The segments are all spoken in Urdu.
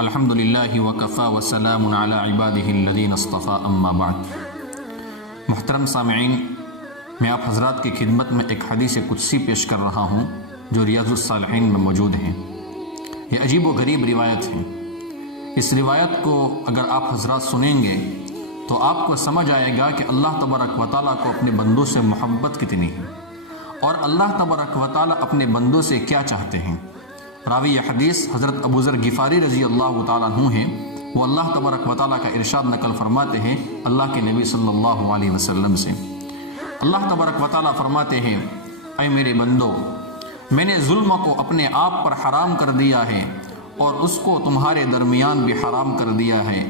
الحمدللہ وکفا وسلام علی عبادہ الذین اصطفیٰ اما بعد۔ محترم سامعین، میں آپ حضرات کی خدمت میں ایک حدیث قدسی پیش کر رہا ہوں جو ریاض الصالحین میں موجود ہیں۔ یہ عجیب و غریب روایت ہے۔ اس روایت کو اگر آپ حضرات سنیں گے تو آپ کو سمجھ آئے گا کہ اللہ تبارک و تعالیٰ کو اپنے بندوں سے محبت کتنی ہے اور اللہ تبارک و تعالیٰ اپنے بندوں سے کیا چاہتے ہیں۔ راوی یہ حدیث حضرت ابو ذر غفاری رضی اللہ تعالیٰ عنہ ہیں۔ وہ اللہ تبارک و تعالیٰ کا ارشاد نقل فرماتے ہیں اللہ کے نبی صلی اللہ علیہ وسلم سے۔ اللہ تبارک و تعالیٰ فرماتے ہیں، اے میرے بندو، میں نے ظلم کو اپنے آپ پر حرام کر دیا ہے اور اس کو تمہارے درمیان بھی حرام کر دیا ہے،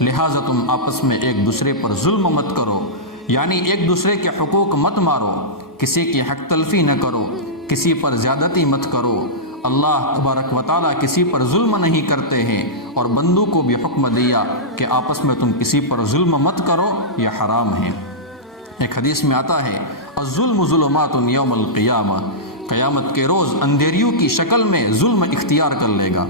لہٰذا تم آپس میں ایک دوسرے پر ظلم مت کرو، یعنی ایک دوسرے کے حقوق مت مارو، کسی کی حق تلفی نہ کرو، کسی پر زیادتی مت کرو۔ اللہ تبارک و تعالیٰ کسی پر ظلم نہیں کرتے ہیں اور بندوں کو بھی حکم دیا کہ آپس میں تم کسی پر ظلم مت کرو، یہ حرام ہے۔ ایک حدیث میں آتا ہے، الظلم ظلمات یوم القیامہ، قیامت کے روز اندھیریوں کی شکل میں ظلم اختیار کر لے گا۔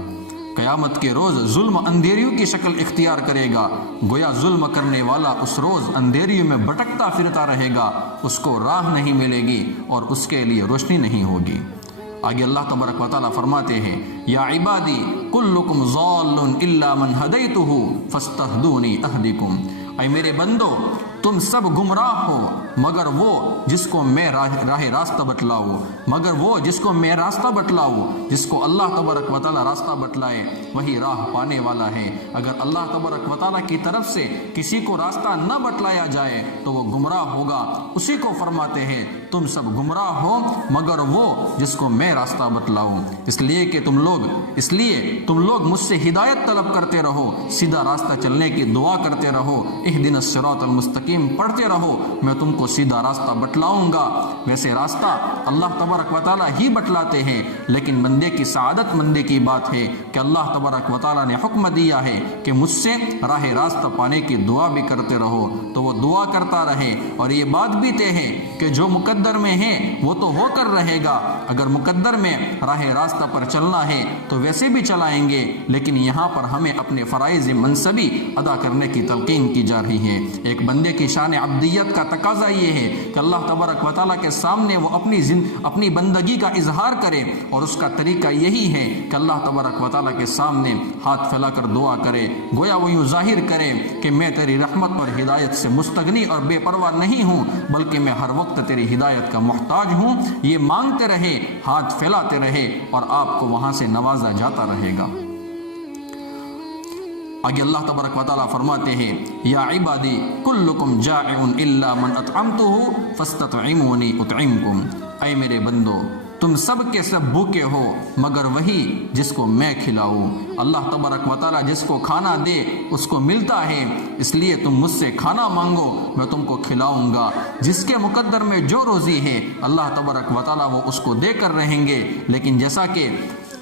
قیامت کے روز ظلم اندھیریوں کی شکل اختیار کرے گا، گویا ظلم کرنے والا اس روز اندھیریوں میں بھٹکتا پھرتا رہے گا، اس کو راہ نہیں ملے گی اور اس کے لیے روشنی نہیں ہوگی۔ آگے اللہ تبارک و تعالیٰ فرماتے ہیں، یا عبادی کلکم ضال الا من ہدیتہ فاستہدونی اہدکم، اے میرے بندو، تم سب گمراہ ہو مگر وہ جس کو میں راہ راستہ بتلاؤں، مگر وہ جس کو میں راستہ بتلاؤں، جس کو اللہ تبارک و تعالیٰ راستہ بتلائے وہی راہ پانے والا ہے۔ اگر اللہ تبارک و تعالیٰ کی طرف سے کسی کو راستہ نہ بتلایا جائے تو وہ گمراہ ہوگا۔ اسی کو فرماتے ہیں، تم سب گمراہ ہو مگر وہ جس کو میں راستہ بتلاؤں، اس لیے تم لوگ مجھ سے ہدایت طلب کرتے رہو، سیدھا راستہ چلنے کی دعا کرتے رہو، اہدنا الصراط المستقیم پڑھتے رہو، میں تم کو سیدھا راستہ بتلاؤں گا۔ ویسے راستہ اللہ تبارک و تعالیٰ ہی بتلاتے ہیں، لیکن بندے کی سعادت مندی کی بات ہے کہ اللہ تبارک و تعالیٰ نے حکم دیا ہے کہ مجھ سے راہ راستہ پانے کی دعا بھی کرتے رہو، تو وہ دعا کرتا رہے۔ اور یہ بات بھی طے ہے کہ جو مقدر میں ہے وہ تو ہو کر رہے گا۔ اگر مقدر میں راہ راستہ پر چلنا ہے تو ویسے بھی چلائیں گے، لیکن یہاں پر ہمیں اپنے فرائض منصبی ادا کرنے کی تلقین کی جا رہی ہے۔ ایک بندے کی شان عبدیت کا تقاضا یہ ہے کہ اللہ تبارک و تعالیٰ کے سامنے وہ اپنی بندگی کا اظہار کرے، اور اس کا طریقہ یہی ہے کہ اللہ تبارک و تعالیٰ کے سامنے ہاتھ پھیلا کر دعا کرے، گویا وہ یوں ظاہر کرے کہ میں تیری رحمت اور ہدایت سے مستغنی اور بے پرواہ نہیں ہوں، بلکہ میں ہر وقت تیری ہدایت کا محتاج ہوں۔ یہ مانگتے رہے، ہاتھ پھیلاتے رہے، اور آپ کو وہاں سے نوازا جاتا رہے گا۔ آگے اللہ تبارک و تعالیٰ فرماتے ہیں، یا عبادی کلکم جائع الا من اطعمتہ فاستطعمونی اطعمکم، اے میرے بندو، تم سب کے سب بھوکے ہو مگر وہی جس کو میں کھلاؤں۔ اللہ تبارک و تعالیٰ جس کو کھانا دے اس کو ملتا ہے، اس لیے تم مجھ سے کھانا مانگو، میں تم کو کھلاؤں گا۔ جس کے مقدر میں جو روزی ہے اللہ تبارک و تعالیٰ وہ اس کو دے کر رہیں گے۔ لیکن جیسا کہ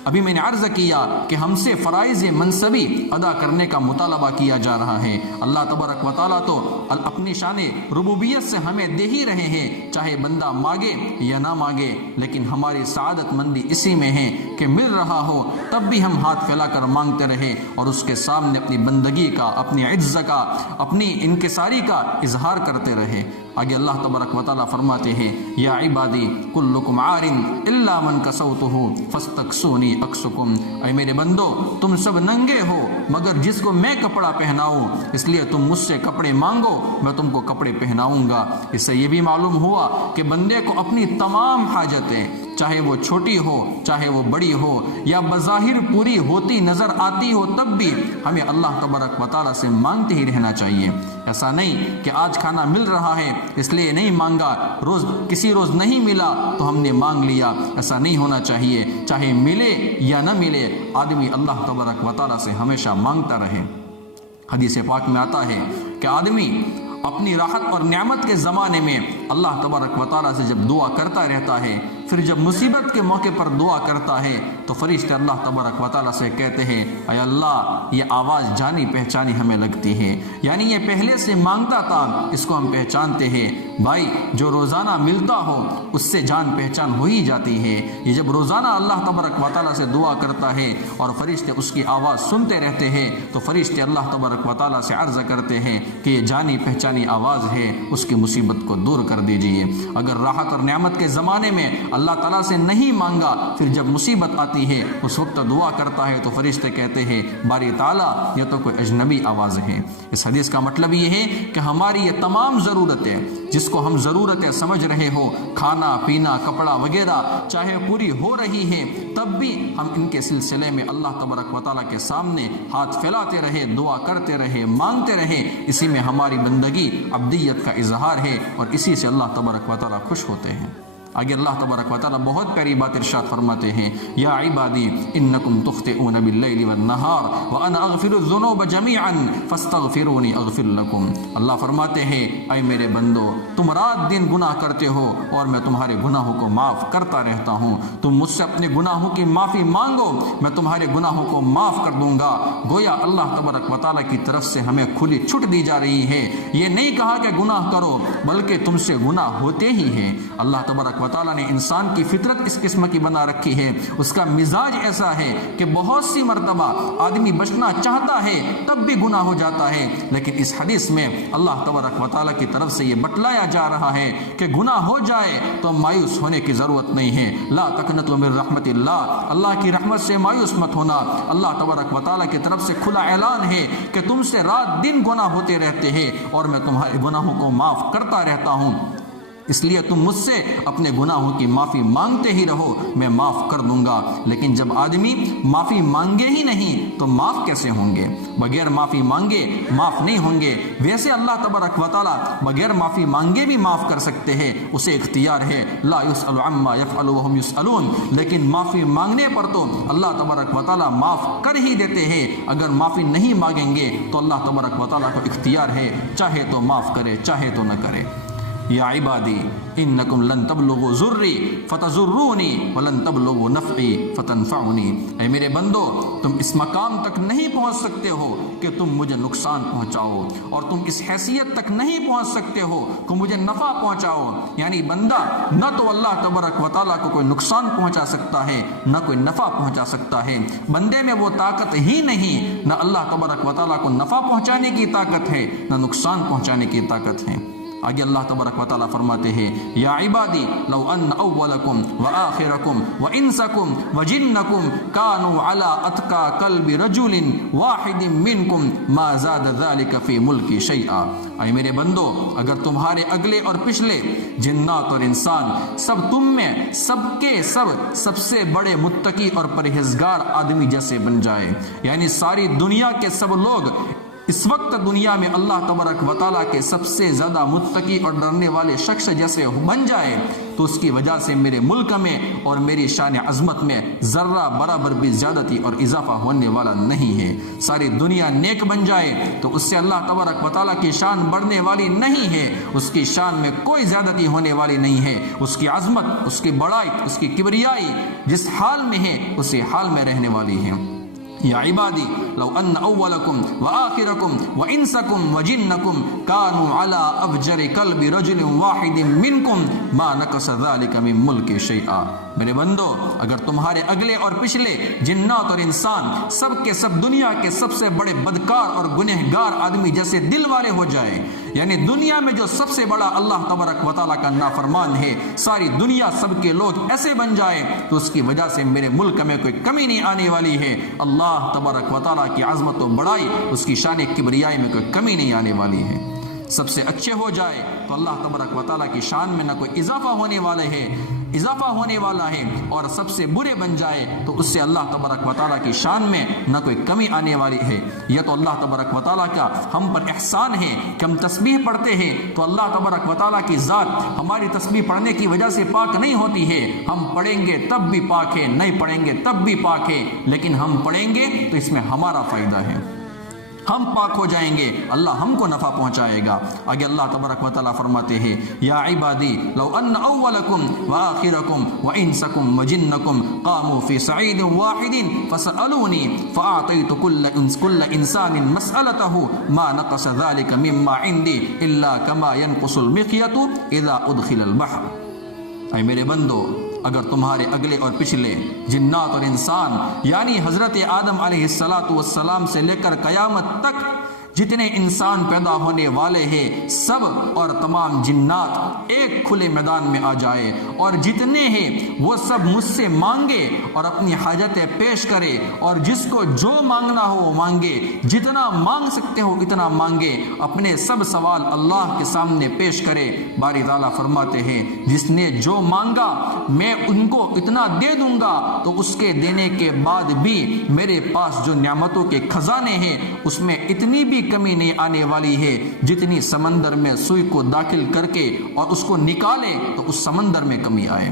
ابھی میں نے عرض کیا کہ ہم سے فرائض منصبی ادا کرنے کا مطالبہ کیا جا رہا ہے۔ اللہ تبارک و تعالیٰ تو اپنی شان ربوبیت سے ہمیں دے ہی رہے ہیں، چاہے بندہ مانگے یا نہ مانگے، لیکن ہماری سعادت مندی اسی میں ہے کہ مل رہا ہو تب بھی ہم ہاتھ پھیلا کر مانگتے رہے اور اس کے سامنے اپنی بندگی کا، اپنی عجز کا، اپنی انکساری کا اظہار کرتے رہے۔ آگے اللہ تبارک و تعالیٰ فرماتے ہیں، یا عبادی کلکم عار الا من کسوتہ فاستکسونی اکسکم، اے میرے بندو، تم سب ننگے ہو مگر جس کو میں کپڑا پہناؤں، اس لیے تم مجھ سے کپڑے مانگو، میں تم کو کپڑے پہناؤں گا۔ اس سے یہ بھی معلوم ہوا کہ بندے کو اپنی تمام حاجتیں، چاہے وہ چھوٹی ہو چاہے وہ بڑی ہو یا بظاہر پوری ہوتی نظر آتی ہو، تب بھی ہمیں اللہ تبارک و تعالیٰ سے مانگتے ہی رہنا چاہیے۔ ایسا نہیں کہ آج کھانا مل رہا ہے اس لیے نہیں مانگا، کسی روز نہیں ملا تو ہم نے مانگ لیا، ایسا نہیں ہونا چاہیے۔ چاہے ملے یا نہ ملے، آدمی اللہ تبارک و تعالیٰ سے ہمیشہ مانگتا رہے۔ حدیث پاک میں آتا ہے کہ آدمی اپنی راحت اور نعمت کے زمانے میں اللہ تبارک و تعالیٰ سے جب دعا کرتا رہتا ہے، پھر جب مصیبت کے موقع پر دعا کرتا ہے تو فرشتے اللہ تبارک و تعالیٰ سے کہتے ہیں، اے اللہ، یہ آواز جانی پہچانی ہمیں لگتی ہے، یعنی یہ پہلے سے مانگتا تھا، اس کو ہم پہچانتے ہیں، بھائی جو روزانہ ملتا ہو اس سے جان پہچان ہو ہی جاتی ہے۔ یہ جب روزانہ اللہ تبارک و تعالیٰ سے دعا کرتا ہے اور فرشتے اس کی آواز سنتے رہتے ہیں تو فرشتے اللہ تبارک و تعالیٰ سے عرض کرتے ہیں کہ یہ جانی پہچانی آواز ہے، اس کی مصیبت کو دور کر دیجئے۔ اگر راحت اور نعمت کے زمانے میں اللہ تعالیٰ سے نہیں مانگا، پھر جب مصیبت آتی ہے اس وقت دعا کرتا ہے تو فرشتے کہتے ہیں باری تعالیٰ یہ تو کوئی اجنبی آواز ہے۔ اس حدیث کا مطلب یہ ہے کہ ہماری یہ تمام ضرورتیں جس کو ہم ضرورتیں سمجھ رہے ہو، کھانا پینا کپڑا وغیرہ، چاہے پوری ہو رہی ہے تب بھی ہم ان کے سلسلے میں اللہ تبارک و تعالیٰ کے سامنے ہاتھ پھیلاتے رہے، دعا کرتے رہے، مانگتے رہے۔ اسی میں ہماری بندگی عبدیت کا اظہار ہے اور اسی سے اللہ تبارک و تعالیٰ خوش ہوتے ہیں۔ آگے اللہ تبارک و تعالیٰ بہت پیاری بات ارشاد فرماتے ہیں، یا عبادی انکم تخطئون باللیل والنہار وانا اغفر الذنوب جمیعا فاستغفرونی اغفر لکم۔ اللہ فرماتے ہیں اے میرے بندو، تم رات دن گناہ کرتے ہو اور میں تمہارے گناہوں کو معاف کرتا رہتا ہوں، تم مجھ سے اپنے گناہوں کی معافی مانگو، میں تمہارے گناہوں کو معاف کر دوں گا۔ گویا اللہ تبارک و تعالیٰ کی طرف سے ہمیں کھلی چھٹ دی جا رہی ہے۔ یہ نہیں کہا کہ گناہ کرو، بلکہ تم سے گناہ ہوتے ہی ہیں۔ اللہ تبارک و تعالیٰ نے انسان کی فطرت اس قسم کی بنا رکھی ہے، اس کا مزاج ایسا ہے کہ بہت سی مرتبہ آدمی بچنا چاہتا ہے تب بھی گناہ ہو جاتا ہے، لیکن اس حدیث میں اللہ تبارک و تعالیٰ کی طرف سے یہ بتلایا جا رہا ہے کہ گناہ ہو جائے تو مایوس ہونے کی ضرورت نہیں ہے۔ لا تقنطوا من رحمت اللہ، اللہ کی رحمت سے مایوس مت ہونا۔ اللہ تبارک و تعالیٰ کی طرف سے کھلا اعلان ہے کہ تم سے رات دن گناہ ہوتے رہتے ہیں اور میں تمہارے گناہوں کو معاف کرتا رہتا ہوں، اس لیے تم مجھ سے اپنے گناہوں کی معافی مانگتے ہی رہو، میں معاف کر دوں گا۔ لیکن جب آدمی معافی مانگے ہی نہیں تو معاف کیسے ہوں گے؟ بغیر معافی مانگے معاف نہیں ہوں گے۔ ویسے اللہ تبارک و تعالیٰ بغیر معافی مانگے بھی معاف کر سکتے ہیں، اسے اختیار ہے، لا يسأل عما يفعل وهم يسألون، لیکن معافی مانگنے پر تو اللہ تبارک و تعالیٰ معاف کر ہی دیتے ہیں۔ اگر معافی نہیں مانگیں گے تو اللہ تبارک و تعالیٰ کو اختیار ہے، چاہے تو معاف کرے چاہے تو نہ کرے۔ یا عبادی انکم لن تبلغوا ضری فتضرونی ولن تبلغوا نفعی فتنفعنی۔ اے میرے بندو، تم اس مقام تک نہیں پہنچ سکتے ہو کہ تم مجھے نقصان پہنچاؤ، اور تم اس حیثیت تک نہیں پہنچ سکتے ہو کہ مجھے نفع پہنچاؤ۔ یعنی بندہ نہ تو اللہ تبارک و تعالیٰ کو کوئی نقصان پہنچا سکتا ہے نہ کوئی نفع پہنچا سکتا ہے۔ بندے میں وہ طاقت ہی نہیں، نہ اللہ تبارک و تعالیٰ کو نفع پہنچانے کی طاقت ہے نہ نقصان پہنچانے کی طاقت ہے۔ آگے اللہ تبارک و تعالیٰ فرماتے ہیں یا عبادی لو ان اولکم وآخرکم وانسکم وجنکم کانوا علی اتقى قلب رجل واحد منکم ما زاد ذلک فی ملکی شیئا۔ اے میرے بندو، اگر تمہارے اگلے اور پچھلے جنات اور انسان سب تم میں سب سے بڑے متقی اور پرہیزگار آدمی جیسے بن جائے، یعنی ساری دنیا کے سب لوگ اس وقت دنیا میں اللہ تبارک و تعالیٰ کے سب سے زیادہ متقی اور ڈرنے والے شخص جیسے بن جائے، تو اس کی وجہ سے میرے ملک میں اور میری شان عظمت میں ذرہ برابر بھی زیادتی اور اضافہ ہونے والا نہیں ہے۔ ساری دنیا نیک بن جائے تو اس سے اللہ تبارک و تعالیٰ کی شان بڑھنے والی نہیں ہے، اس کی شان میں کوئی زیادتی ہونے والی نہیں ہے۔ اس کی عظمت، اس کی بڑائی، اس کی کبریائی جس حال میں ہے اسی حال میں رہنے والی ہے۔ یا عبادی لو ان اولکم وآخرکم وانسکم وجنکم کانوا علی افجر قلب رجل واحد منکم ما نقص ذلک من ملک شیئا۔ میرے بندو، اگر تمہارے اگلے اور پچھلے جنات اور انسان سب کے سب دنیا کے سب سے بڑے بدکار اور گنہگار آدمی جیسے دل والے ہو جائیں، یعنی دنیا میں جو سب سے بڑا اللہ تبارک و تعالیٰ کا نافرمان ہے، ساری دنیا سب کے لوگ ایسے بن جائیں تو اس کی وجہ سے میرے ملک میں کوئی کمی نہیں آنے والی ہے۔ اللہ تبارک و تعالیٰ کی عظمت و بڑائی، اس کی شان کبریائی میں کوئی کمی نہیں آنے والی ہے۔ سب سے اچھے ہو جائے تو اللہ تبارک و تعالیٰ کی شان میں نہ کوئی اضافہ ہونے والا ہے، اور سب سے برے بن جائے تو اس سے اللہ تبارک و تعالیٰ کی شان میں نہ کوئی کمی آنے والی ہے۔ یہ تو اللہ تبارک و تعالیٰ کا ہم پر احسان ہے کہ ہم تسبیح پڑھتے ہیں تو اللہ تبارک و تعالیٰ کی ذات ہماری تسبیح پڑھنے کی وجہ سے پاک نہیں ہوتی ہے، ہم پڑھیں گے تب بھی پاک ہے، نہیں پڑھیں گے تب بھی پاک ہے، لیکن ہم پڑھیں گے تو اس میں ہمارا فائدہ ہے۔ ہم پاک ہو جائیں گے، اللہ ہم کو نفع پہنچائے گا۔ آگے اللہ تبارک و تعالیٰ فرماتے ہیں یا عبادی لو ان اولکم وآخرکم وانسکم وجنکم قاموا فی صعید واحد فسألونی فاعطیت کل انسان مسألته ما نقص ذلك مما عندي الا كما ينقص المخيط اذا ادخل البحر۔ اے میرے بندو، اگر تمہارے اگلے اور پچھلے جنات اور انسان یعنی حضرت آدم علیہ السلام سے لے کر قیامت تک جتنے انسان پیدا ہونے والے ہیں سب اور تمام جنات ایک کھلے میدان میں آ جائے اور جتنے ہیں وہ سب مجھ سے مانگے اور اپنی حاجتیں پیش کرے اور جس کو جو مانگنا ہو وہ مانگے، جتنا مانگ سکتے ہو اتنا مانگے، اپنے سب سوال اللہ کے سامنے پیش کرے۔ باری تعالیٰ فرماتے ہیں جس نے جو مانگا میں ان کو اتنا دے دوں گا، تو اس کے دینے کے بعد بھی میرے پاس جو نعمتوں کے خزانے ہیں اس میں اتنی بھی کمی نہیں آنے والی ہے جتنی سمندر میں سوئی کو داخل کر کے اور اس کو نکالے تو اس سمندر میں کمی آئے۔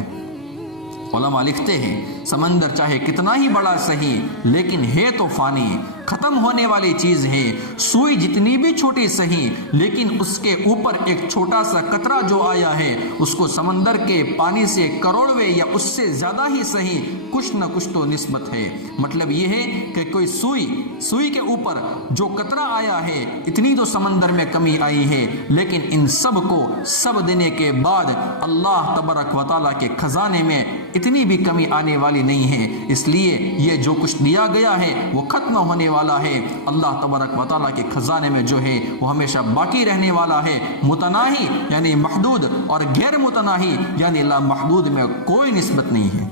علماء لکھتے ہیں سمندر چاہے کتنا ہی بڑا صحیح لیکن ہے تو فانی، ختم ہونے والی چیز ہے۔ سوئی جتنی بھی چھوٹی صحیح لیکن اس کے اوپر ایک چھوٹا سا قطرہ جو آیا ہے اس کو سمندر کے پانی سے کروڑویں یا اس سے زیادہ ہی صحیح کچھ نہ کچھ تو نسبت ہے۔ مطلب یہ ہے کہ کوئی سوئی کے اوپر جو قطرہ آیا ہے اتنی تو سمندر میں کمی آئی ہے، لیکن ان سب کو سب دینے کے بعد اللہ تبارک و تعالیٰ کے خزانے میں اتنی بھی کمی آنے والی نہیں ہے۔ اس لیے یہ جو کچھ دیا گیا ہے وہ ختم ہونے والا ہے، اللہ تبارک و تعالیٰ کے خزانے میں جو ہے وہ ہمیشہ باقی رہنے والا ہے۔ متناہی یعنی محدود اور غیر متناہی یعنی لا محدود میں کوئی نسبت نہیں ہے۔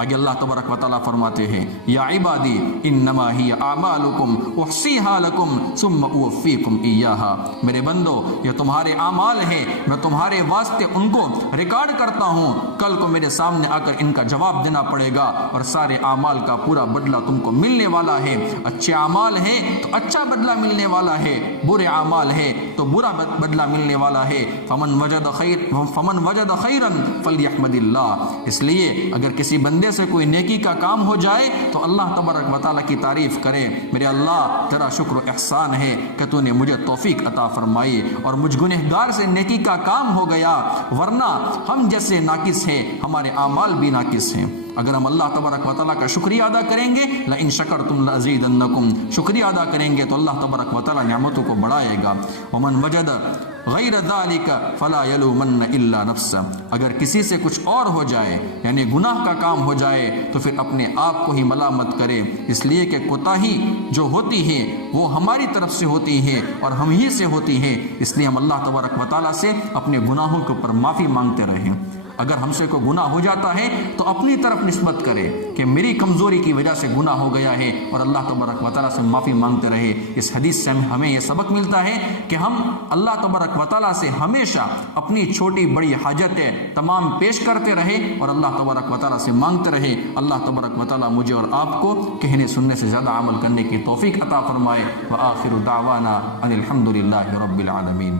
آگے اللہ تبارک و تعالیٰ فرماتے ہیں یا عبادی انما ہی اعمالکم احصیہا لکم ثم اوفیکم ایہا۔ میرے بندو یہ تمہارے اعمال ہیں، میں تمہارے واسطے ان کو ریکارڈ کرتا ہوں، کل کو میرے سامنے آ کر ان کا جواب دینا پڑے گا اور سارے اعمال کا پورا بدلہ تم کو ملنے والا ہے۔ اچھے اعمال ہیں تو اچھا بدلہ ملنے والا ہے، برے اعمال ہے تو برا بدلہ ملنے والا ہے۔ فمن وجد خیرا فلیحمد اللہ۔ اس لیے اگر کسی بندے سے کوئی نیکی کا کام ہو جائے تو اللہ تبارک و تعالیٰ کی تعریف کرے، میرے اللہ تیرا شکر و احسان ہے کہ تو نے مجھے توفیق عطا فرمائی اور مجھ گنہگار سے نیکی کا کام ہو گیا، ورنہ ہم جیسے ناقص ہیں ہمارے اعمال بھی ناقص ہیں۔ اگر ہم اللہ تبارک و تعالیٰ کا شکریہ ادا کریں گے لئن شکرتم لازیدنکم، شکریہ ادا کریں گے تو اللہ تبارک و تعالیٰ نعمتوں کو بڑھائے گا۔ ومن وجد غیر ذالک فلا یلومن الا نفسہ، اگر کسی سے کچھ اور ہو جائے یعنی گناہ کا کام ہو جائے تو پھر اپنے آپ کو ہی ملامت کرے، اس لیے کہ کوتاہی جو ہوتی ہے وہ ہماری طرف سے ہوتی ہے اور ہم ہی سے ہوتی ہے، اس لیے ہم اللہ تبارک و تعالیٰ سے اپنے گناہوں کے اوپر معافی مانگتے رہیں۔ اگر ہم سے کوئی گناہ ہو جاتا ہے تو اپنی طرف نسبت کرے کہ میری کمزوری کی وجہ سے گناہ ہو گیا ہے اور اللہ تبارک و تعالیٰ سے معافی مانگتے رہے۔ اس حدیث سے ہمیں یہ سبق ملتا ہے کہ ہم اللہ تبارک و تعالیٰ سے ہمیشہ اپنی چھوٹی بڑی حاجتیں تمام پیش کرتے رہے اور اللہ تبارک و تعالیٰ سے مانگتے رہے۔ اللہ تبارک و تعالیٰ مجھے اور آپ کو کہنے سننے سے زیادہ عمل کرنے کی توفیق عطا فرمائے۔ وآخر دعوانا ان الحمد للہ رب العالمین۔